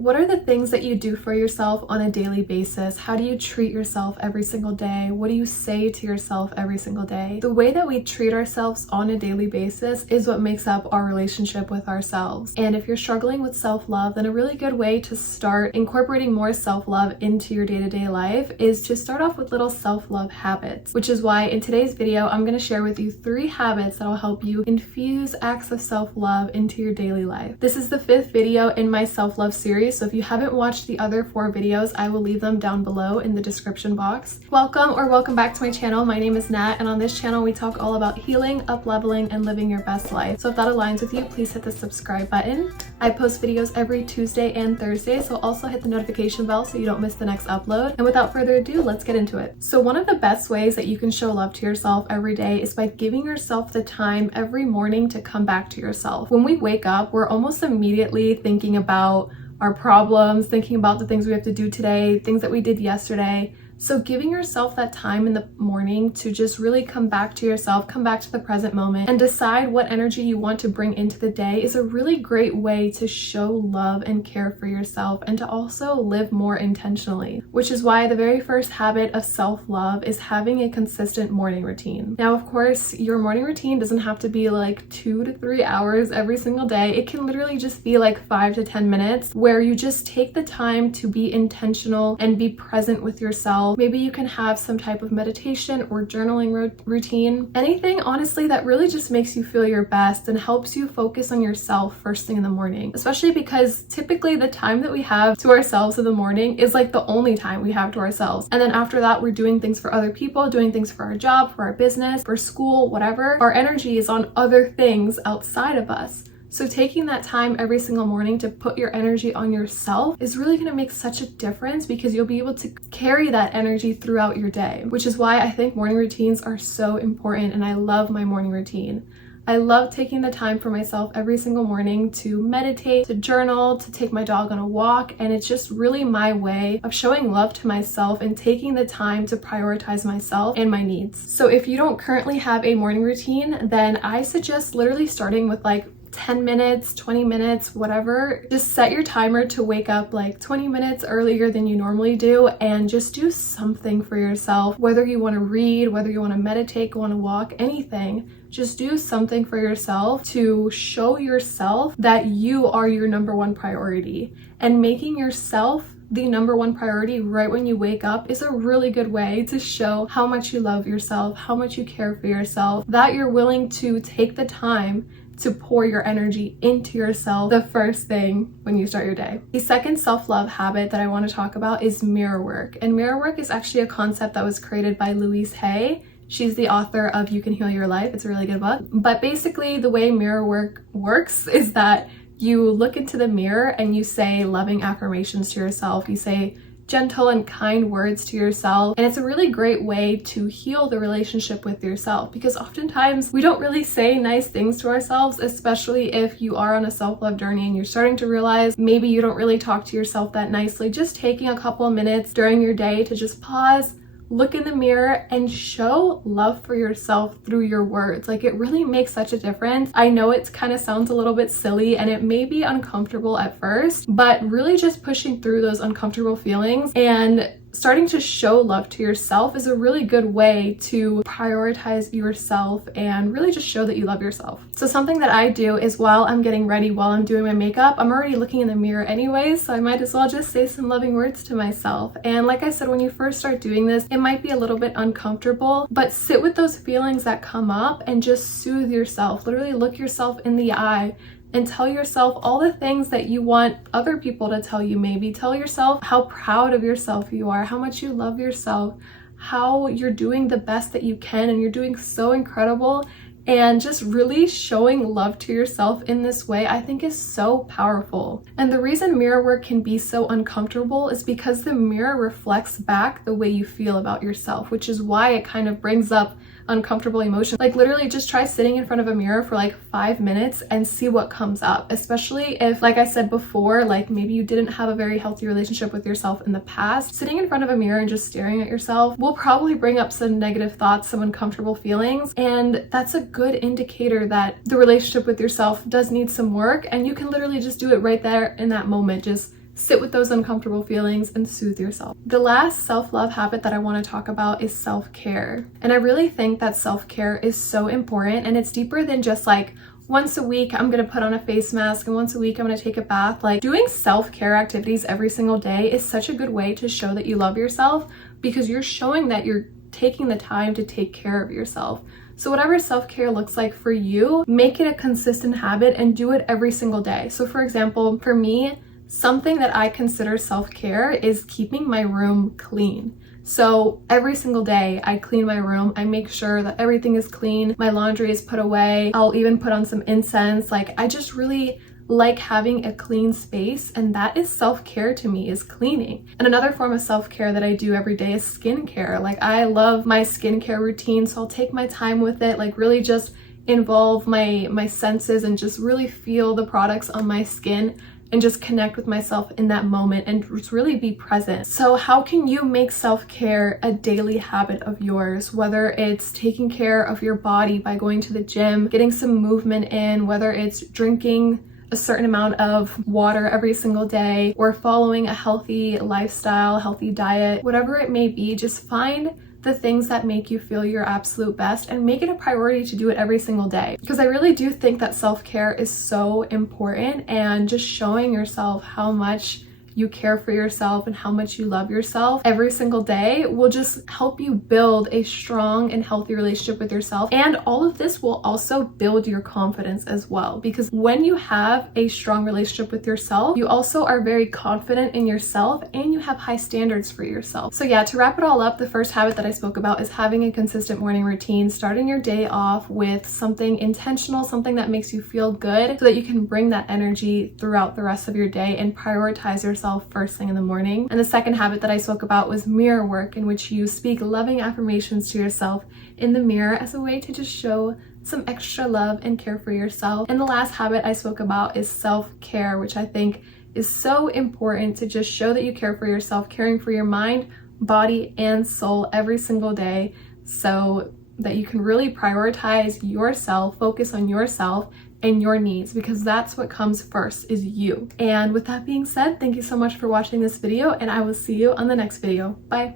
What are the things that you do for yourself on a daily basis? How do you treat yourself every single day? What do you say to yourself every single day? The way that we treat ourselves on a daily basis is what makes up our relationship with ourselves. And if you're struggling with self-love, then a really good way to start incorporating more self-love into your day-to-day life is to start off with little self-love habits, which is why in today's video, I'm going to share with you 3 habits that will help you infuse acts of self-love into your daily life. This is the 5th video in my self-love series. So if you haven't watched the other 4 videos, I will leave them down below in the description box. Welcome back to my channel. My name is Nat, and on this channel we talk all about healing, up-leveling, and living your best life. So if that aligns with you, please hit the subscribe button. I post videos every Tuesday and Thursday, so also hit the notification bell so you don't miss the next upload. And without further ado, let's get into it. So one of the best ways that you can show love to yourself every day is by giving yourself the time every morning to come back to yourself. When we wake up, we're almost immediately thinking about our problems, thinking about the things we have to do today, things that we did yesterday. So giving yourself that time in the morning to just really come back to yourself, come back to the present moment, and decide what energy you want to bring into the day is a really great way to show love and care for yourself and to also live more intentionally, which is why the very first habit of self-love is having a consistent morning routine. Now, of course, your morning routine doesn't have to be like 2 to 3 hours every single day. It can literally just be like 5 to 10 minutes where you just take the time to be intentional and be present with yourself. Maybe you can have some type of meditation or journaling routine. Anything, honestly, that really just makes you feel your best and helps you focus on yourself first thing in the morning. Especially because typically the time that we have to ourselves in the morning is like the only time we have to ourselves. And then after that, we're doing things for other people, doing things for our job, for our business, for school, whatever. Our energy is on other things outside of us. So taking that time every single morning to put your energy on yourself is really going to make such a difference because you'll be able to carry that energy throughout your day, which is why I think morning routines are so important, and I love my morning routine. I love taking the time for myself every single morning to meditate, to journal, to take my dog on a walk, and it's just really my way of showing love to myself and taking the time to prioritize myself and my needs. So if you don't currently have a morning routine, then I suggest literally starting with like 10 minutes, 20 minutes, whatever. Just set your timer to wake up like 20 minutes earlier than you normally do and just do something for yourself. Whether you want to read, whether you want to meditate, go on a walk, anything, just do something for yourself to show yourself that you are your number one priority. And making yourself the number one priority right when you wake up is a really good way to show how much you love yourself, how much you care for yourself, that you're willing to take the time to pour your energy into yourself the first thing when you start your day. The second self-love habit that I want to talk about is mirror work. And mirror work is actually a concept that was created by Louise Hay. She's the author of You Can Heal Your Life. It's a really good book. But basically the way mirror work works is that you look into the mirror and you say loving affirmations to yourself. You say gentle and kind words to yourself, and it's a really great way to heal the relationship with yourself, because oftentimes we don't really say nice things to ourselves, especially if you are on a self-love journey and you're starting to realize maybe you don't really talk to yourself that nicely. Just taking a couple of minutes during your day to just pause, look in the mirror, and show love for yourself through your words. Like, it really makes such a difference. I know it kind of sounds a little bit silly and it may be uncomfortable at first, but really just pushing through those uncomfortable feelings and starting to show love to yourself is a really good way to prioritize yourself and really just show that you love yourself. So something that I do is while I'm getting ready, while I'm doing my makeup, I'm already looking in the mirror anyways, so I might as well just say some loving words to myself. And like I said, when you first start doing this, it might be a little bit uncomfortable, but sit with those feelings that come up and just soothe yourself. Literally look yourself in the eye and tell yourself all the things that you want other people to tell you. Maybe tell yourself how proud of yourself you are, how much you love yourself, how you're doing the best that you can and you're doing so incredible. And just really showing love to yourself in this way, I think, is so powerful. And the reason mirror work can be so uncomfortable is because the mirror reflects back the way you feel about yourself, which is why it kind of brings up uncomfortable emotions. Like, literally just try sitting in front of a mirror for like 5 minutes and see what comes up, especially if, like I said before, like maybe you didn't have a very healthy relationship with yourself in the past. Sitting in front of a mirror and just staring at yourself will probably bring up some negative thoughts, some uncomfortable feelings, and that's a good indicator that the relationship with yourself does need some work, and you can literally just do it right there in that moment. Just sit with those uncomfortable feelings and soothe yourself. The last self-love habit that I want to talk about is self-care. And I really think that self-care is so important, and it's deeper than just like once a week I'm gonna put on a face mask and once a week I'm gonna take a bath. Like, doing self-care activities every single day is such a good way to show that you love yourself, because you're showing that you're taking the time to take care of yourself. So whatever self-care looks like for you, make it a consistent habit and do it every single day. So for example, for me, something that I consider self-care is keeping my room clean. So every single day I clean my room. I make sure that everything is clean. My laundry is put away. I'll even put on some incense. Like, I just really like having a clean space, and that is self-care to me, is cleaning. And another form of self-care that I do every day is skincare. Like, I love my skincare routine, so I'll take my time with it, like really just involve my senses and just really feel the products on my skin and just connect with myself in that moment and just really be present. So how can you make self-care a daily habit of yours? Whether it's taking care of your body by going to the gym, getting some movement in, whether it's drinking a certain amount of water every single day, or following a healthy lifestyle, healthy diet, whatever it may be, just find the things that make you feel your absolute best and make it a priority to do it every single day. Because I really do think that self-care is so important, and just showing yourself how much you care for yourself and how much you love yourself every single day will just help you build a strong and healthy relationship with yourself. And all of this will also build your confidence as well, because when you have a strong relationship with yourself, you also are very confident in yourself and you have high standards for yourself. So yeah, to wrap it all up, the first habit that I spoke about is having a consistent morning routine, starting your day off with something intentional, something that makes you feel good, so that you can bring that energy throughout the rest of your day and prioritize yourself first thing in the morning. And the second habit that I spoke about was mirror work, in which you speak loving affirmations to yourself in the mirror as a way to just show some extra love and care for yourself. And the last habit I spoke about is self-care, which I think is so important to just show that you care for yourself, caring for your mind, body, and soul every single day, so that you can really prioritize yourself, focus on yourself and your needs, because that's what comes first, is you. And with that being said, thank you so much for watching this video, and I will see you on the next video. Bye.